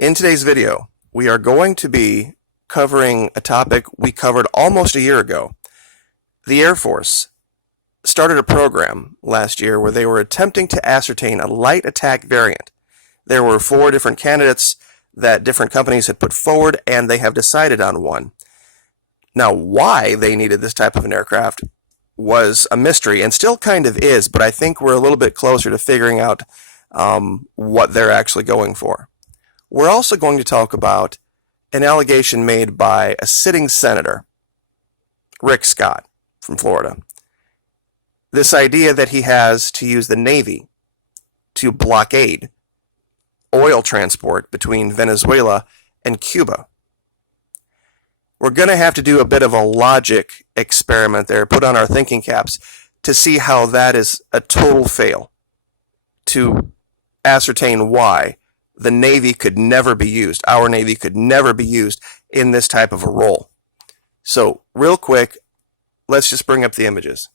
In today's video, we are going to be covering a topic we covered almost a year ago. The Air Force started a program last year where they were attempting to ascertain a light attack variant. There were 4 different candidates that different companies had put forward, and they have decided on one. Now, why they needed this type of an aircraft was a mystery, and still kind of is, but I think we're a little bit closer to figuring out what they're actually going for. We're also going to talk about an allegation made by a sitting senator, Rick Scott from Florida. This idea that he has to use the Navy to blockade oil transport between Venezuela and Cuba. We're going to have to do a bit of a logic experiment there, put on our thinking caps, to see how that is a total fail, to ascertain why the Navy could never be used, our Navy could never be used in this type of a role. So, real quick, let's just bring up the images.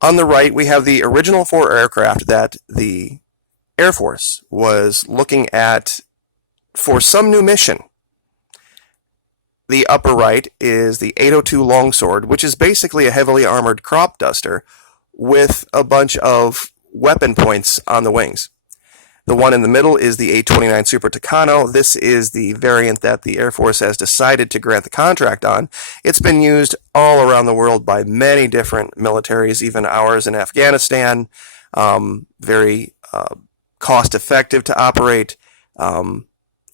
On the right, we have the original 4 aircraft that the Air Force was looking at for some new mission. The upper right is the 802 Longsword, which is basically a heavily armored crop duster with a bunch of weapon points on the wings. The one in the middle is the 829 Super Tucano. This is the variant that the Air Force has decided to grant the contract on. It's been used all around the world by many different militaries, even ours in Afghanistan. Very cost-effective to operate.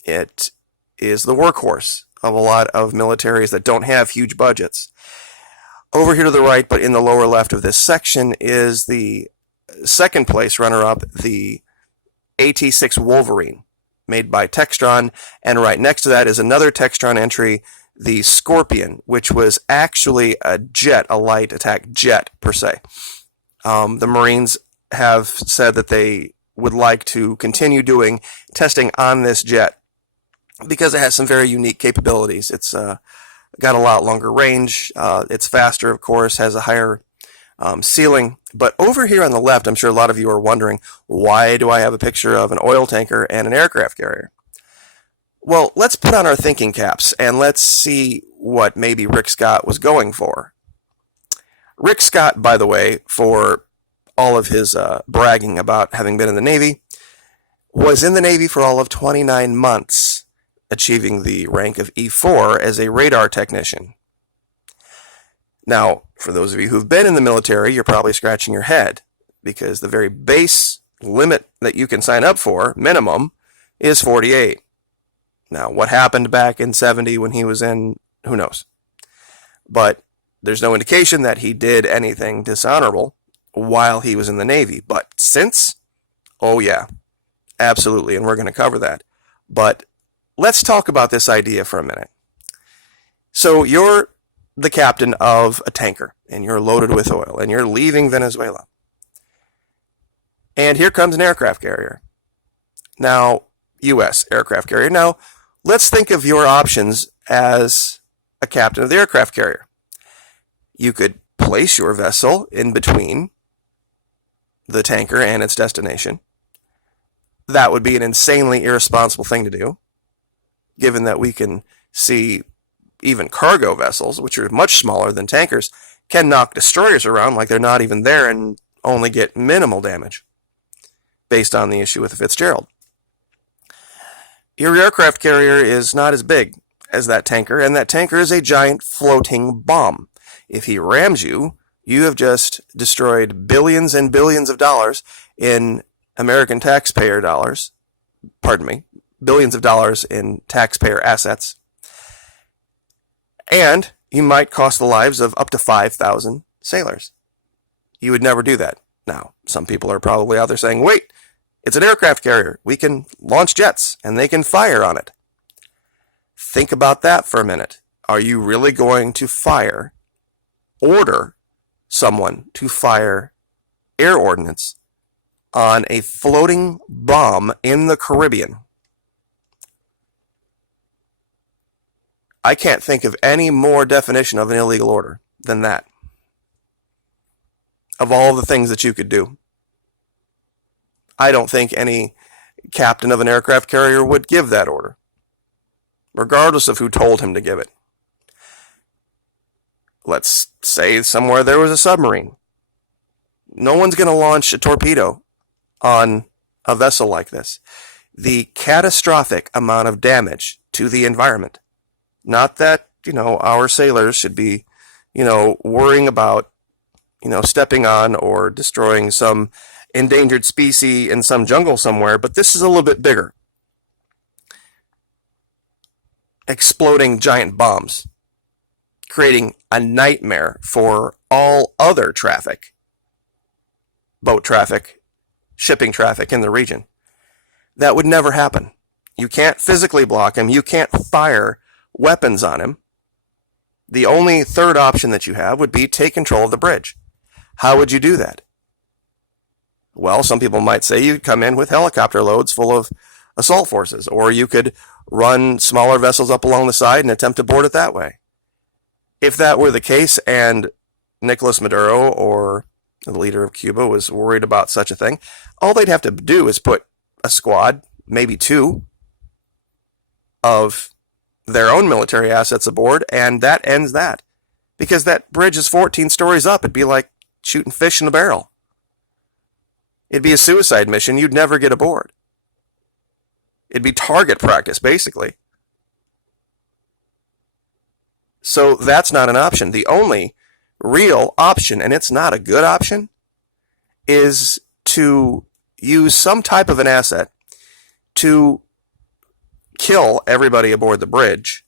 It is the workhorse of a lot of militaries that don't have huge budgets. Over here to the right, but in the lower left of this section, is the second place runner-up, the AT-6 Wolverine, made by Textron, and right next to that is another Textron entry, the Scorpion, which was actually a jet, a light attack jet, per se. The Marines have said that they would like to continue doing testing on this jet because it has some very unique capabilities. It's got a lot longer range, it's faster, of course, has a higher ceiling. But over here on the left, I'm sure a lot of you are wondering, why do I have a picture of an oil tanker and an aircraft carrier? Well, let's put on our thinking caps and let's see what maybe Rick Scott was going for. Rick Scott, by the way, for all of his bragging about having been in the Navy, was in the Navy for all of 29 months, achieving the rank of E4 as a radar technician. Now, for those of you who've been in the military, you're probably scratching your head because the very base limit that you can sign up for, minimum, is 48. Now, what happened back in 70 when he was in, who knows? But there's no indication that he did anything dishonorable while he was in the Navy. But since, oh yeah, absolutely, and we're going to cover that. But let's talk about this idea for a minute. So you're the captain of a tanker, and you're loaded with oil, and you're leaving Venezuela. And here comes an aircraft carrier. Now, U.S. aircraft carrier. Now, let's think of your options as a captain of the aircraft carrier. You could place your vessel in between the tanker and its destination. That would be an insanely irresponsible thing to do, given that we can see even cargo vessels, which are much smaller than tankers, can knock destroyers around like they're not even there and only get minimal damage, based on the issue with the Fitzgerald. Your aircraft carrier is not as big as that tanker, and that tanker is a giant floating bomb. If he rams you, you have just destroyed billions and billions of dollars in American taxpayer dollars, billions of dollars in taxpayer assets, and you might cost the lives of up to 5,000 sailors. You would never do that. Now, some people are probably out there saying, wait, it's an aircraft carrier. We can launch jets, and they can fire on it. Think about that for a minute. Are you really going to order someone to fire air ordnance on a floating bomb in the Caribbean? I can't think of any more definition of an illegal order than that. Of all the things that you could do, I don't think any captain of an aircraft carrier would give that order, regardless of who told him to give it. Let's say somewhere there was a submarine. No one's going to launch a torpedo on a vessel like this. The catastrophic amount of damage to the environment. Not that, our sailors should be, worrying about, stepping on or destroying some endangered species in some jungle somewhere, but this is a little bit bigger. Exploding giant bombs, creating a nightmare for all other traffic, boat traffic, shipping traffic in the region. That would never happen. You can't physically block him. You can't fire weapons on him. The only third option that you have would be take control of the bridge. How would you do that? Well, some people might say you'd come in with helicopter loads full of assault forces, or you could run smaller vessels up along the side and attempt to board it that way. If that were the case and Nicolas Maduro or the leader of Cuba was worried about such a thing, all they'd have to do is put a squad, maybe two, of their own military assets aboard, and that ends that. Because that bridge is 14 stories up. It'd be like shooting fish in a barrel. It'd be a suicide mission. You'd never get aboard. It'd be target practice, basically. So that's not an option. The only real option, and it's not a good option, is to use some type of an asset to kill everybody aboard the bridge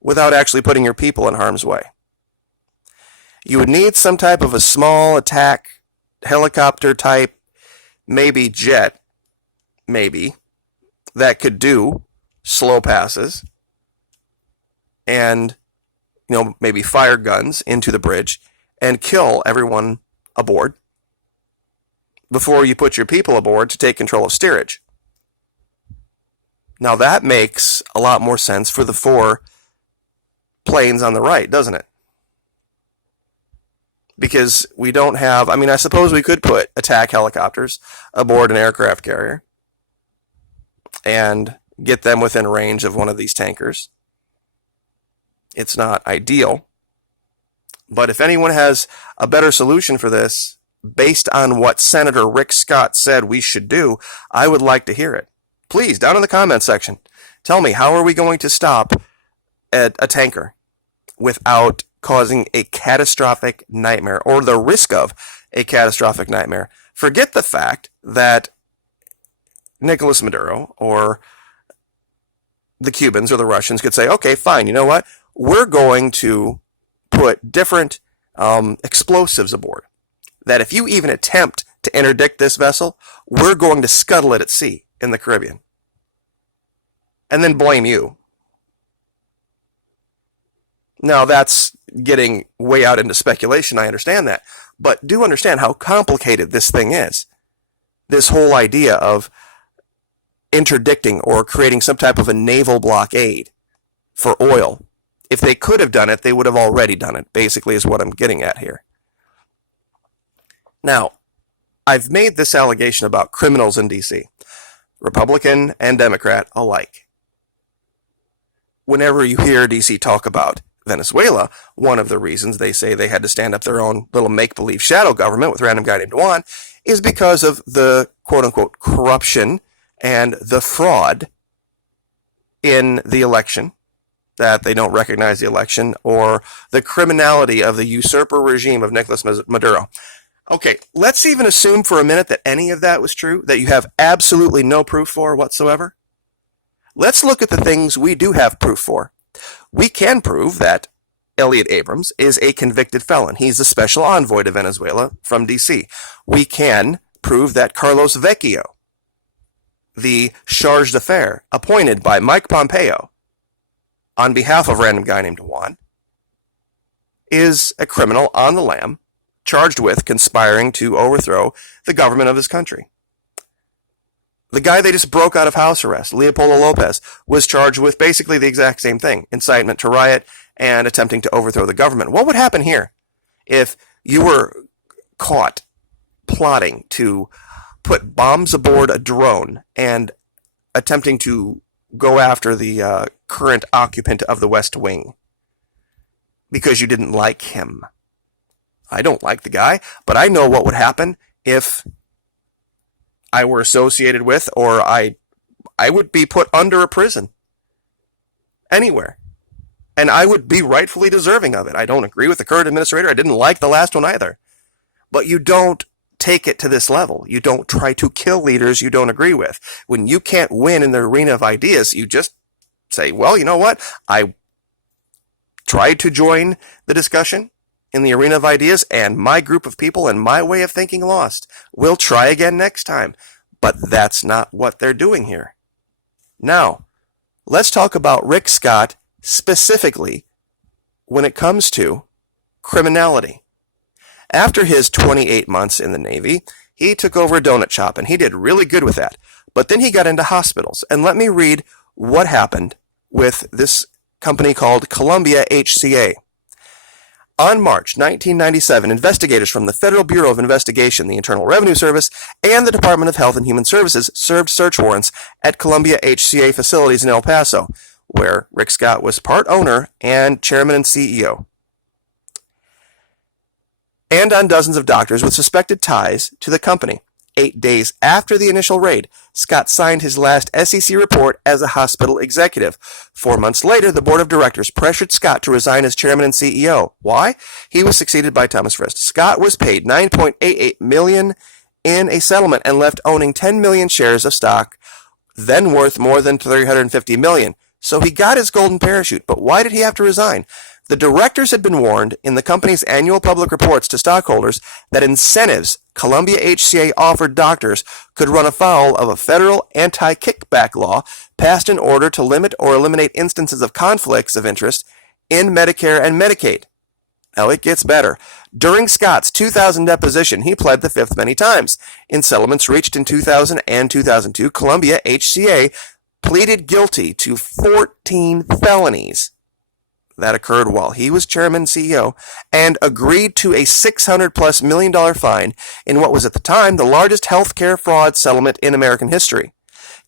without actually putting your people in harm's way. You would need some type of a small attack, helicopter type, maybe jet, that could do slow passes and, maybe fire guns into the bridge and kill everyone aboard before you put your people aboard to take control of steerage. Now that makes a lot more sense for the 4 planes on the right, doesn't it? Because we don't have, I suppose we could put attack helicopters aboard an aircraft carrier and get them within range of one of these tankers. It's not ideal. But if anyone has a better solution for this, based on what Senator Rick Scott said we should do, I would like to hear it. Please, down in the comments section, tell me, how are we going to stop a tanker without causing a catastrophic nightmare, or the risk of a catastrophic nightmare? Forget the fact that Nicolas Maduro or the Cubans or the Russians could say, okay, fine, you know what? We're going to put different explosives aboard. That if you even attempt to interdict this vessel, we're going to scuttle it at sea in the Caribbean. And then blame you. Now, that's getting way out into speculation, I understand that. But do understand how complicated this thing is. This whole idea of interdicting or creating some type of a naval blockade for oil. If they could have done it, they would have already done it, basically is what I'm getting at here. Now, I've made this allegation about criminals in D.C., Republican and Democrat alike. Whenever you hear D.C. talk about Venezuela, one of the reasons they say they had to stand up their own little make-believe shadow government with a random guy named Juan is because of the quote-unquote corruption and the fraud in the election, that they don't recognize the election, or the criminality of the usurper regime of Nicolas Maduro. Okay, let's even assume for a minute that any of that was true, that you have absolutely no proof for whatsoever. Let's look at the things we do have proof for. We can prove that Elliot Abrams is a convicted felon. He's the special envoy to Venezuela from D.C. We can prove that Carlos Vecchio, the charge d'affaires appointed by Mike Pompeo on behalf of a random guy named Juan, is a criminal on the lam, charged with conspiring to overthrow the government of his country. The guy they just broke out of house arrest, Leopoldo Lopez, was charged with basically the exact same thing, incitement to riot and attempting to overthrow the government. What would happen here if you were caught plotting to put bombs aboard a drone and attempting to go after the current occupant of the West Wing because you didn't like him. I don't like the guy, but I know what would happen if I were associated with, or I would be put under a prison anywhere. And I would be rightfully deserving of it. I don't agree with the current administrator. I didn't like the last one either. But you don't take it to this level. You don't try to kill leaders you don't agree with. When you can't win in the arena of ideas, you just say, well, you know what? I tried to join the discussion in the arena of ideas, and my group of people and my way of thinking lost. We'll try again next time. But that's not what they're doing here. Now, let's talk about Rick Scott specifically when it comes to criminality. After his 28 months in the Navy, he took over a donut shop, and he did really good with that. But then he got into hospitals. And let me read what happened with this company called Columbia HCA. On March 1997, investigators from the Federal Bureau of Investigation, the Internal Revenue Service, and the Department of Health and Human Services served search warrants at Columbia HCA facilities in El Paso, where Rick Scott was part owner and chairman and CEO, and on dozens of doctors with suspected ties to the company. 8 days after the initial raid, Scott signed his last SEC report as a hospital executive. 4 months later, the board of directors pressured Scott to resign as chairman and CEO. Why? He was succeeded by Thomas Frist. Scott was paid $9.88 million in a settlement and left owning 10 million shares of stock, then worth more than $350 million. So he got his golden parachute, but why did he have to resign? The directors had been warned in the company's annual public reports to stockholders that incentives Columbia HCA offered doctors could run afoul of a federal anti-kickback law passed in order to limit or eliminate instances of conflicts of interest in Medicare and Medicaid. Now it gets better. During Scott's 2000 deposition, he pled the fifth many times. In settlements reached in 2000 and 2002, Columbia HCA pleaded guilty to 14 felonies that occurred while he was chairman and CEO, and agreed to a $600+ million fine in what was at the time the largest healthcare fraud settlement in American history.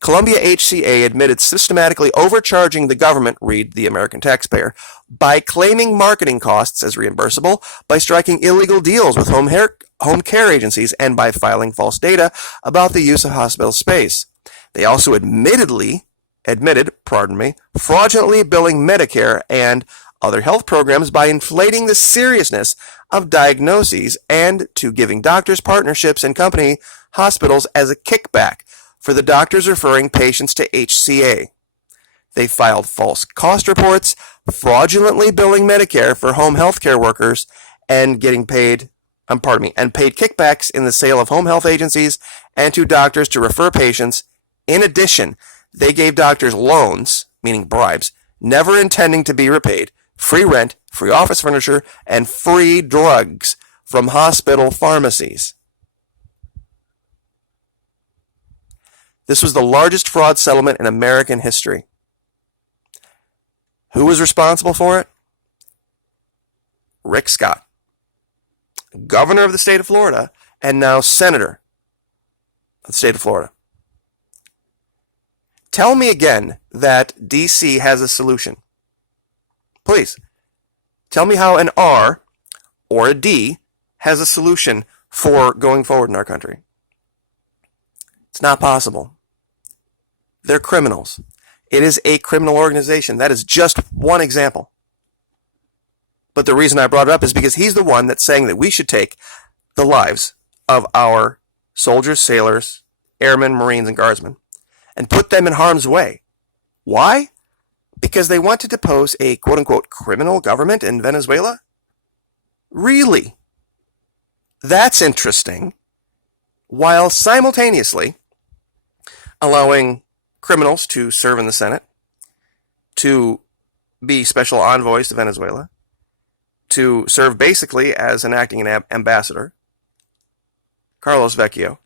Columbia HCA admitted systematically overcharging the government, read the American taxpayer, by claiming marketing costs as reimbursable, by striking illegal deals with home care agencies, and by filing false data about the use of hospital space. They also admitted, fraudulently billing Medicare and other health programs by inflating the seriousness of diagnoses and to giving doctors partnerships and company hospitals as a kickback for the doctors referring patients to HCA. They filed false cost reports, fraudulently billing Medicare for home health care workers and paid kickbacks in the sale of home health agencies and to doctors to refer patients. In addition, they gave doctors loans, meaning bribes, never intending to be repaid, free rent, free office furniture, and free drugs from hospital pharmacies. This was the largest fraud settlement in American history. Who was responsible for it? Rick Scott, governor of the state of Florida, and now senator of the state of Florida. Tell me again that D.C. has a solution. Please. Tell me how an R or a D has a solution for going forward in our country. It's not possible. They're criminals. It is a criminal organization. That is just one example. But the reason I brought it up is because he's the one that's saying that we should take the lives of our soldiers, sailors, airmen, Marines, and guardsmen and put them in harm's way. Why? Because they want to depose a quote-unquote criminal government in Venezuela? Really? That's interesting. While simultaneously allowing criminals to serve in the Senate, to be special envoys to Venezuela, to serve basically as an acting ambassador, Carlos Vecchio.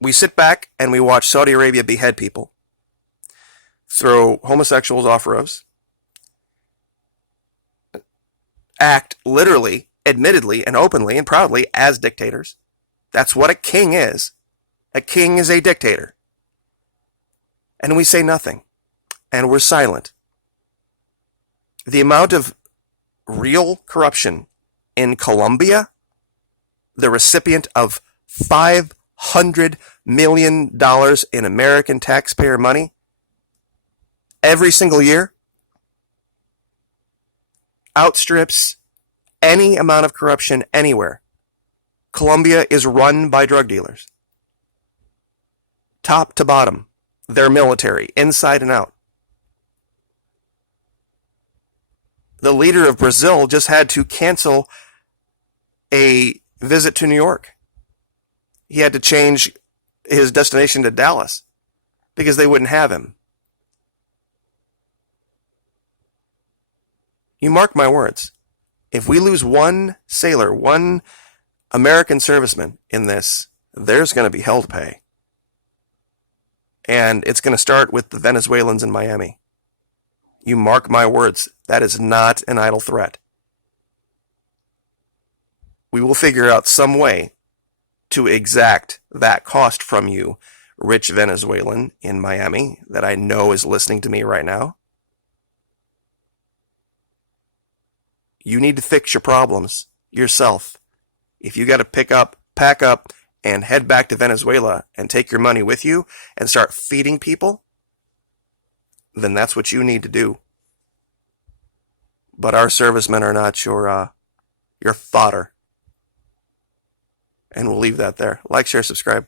We sit back and we watch Saudi Arabia behead people, throw homosexuals off roofs, act literally, admittedly, and openly and proudly as dictators. That's what a king is. A king is a dictator. And we say nothing. And we're silent. The amount of real corruption in Colombia, the recipient of $500 million in American taxpayer money every single year, outstrips any amount of corruption anywhere. Colombia is run by drug dealers. Top to bottom. Their military, inside and out. The leader of Brazil just had to cancel a visit to New York. He had to change his destination to Dallas because they wouldn't have him. You mark my words. If we lose one sailor, one American serviceman in this, there's going to be hell to pay. And it's going to start with the Venezuelans in Miami. You mark my words. That is not an idle threat. We will figure out some way to exact that cost from you, rich Venezuelan in Miami, that I know is listening to me right now. You need to fix your problems yourself. If you got to pack up, and head back to Venezuela and take your money with you and start feeding people, then that's what you need to do. But our servicemen are not your fodder. And we'll leave that there. Like, share, subscribe.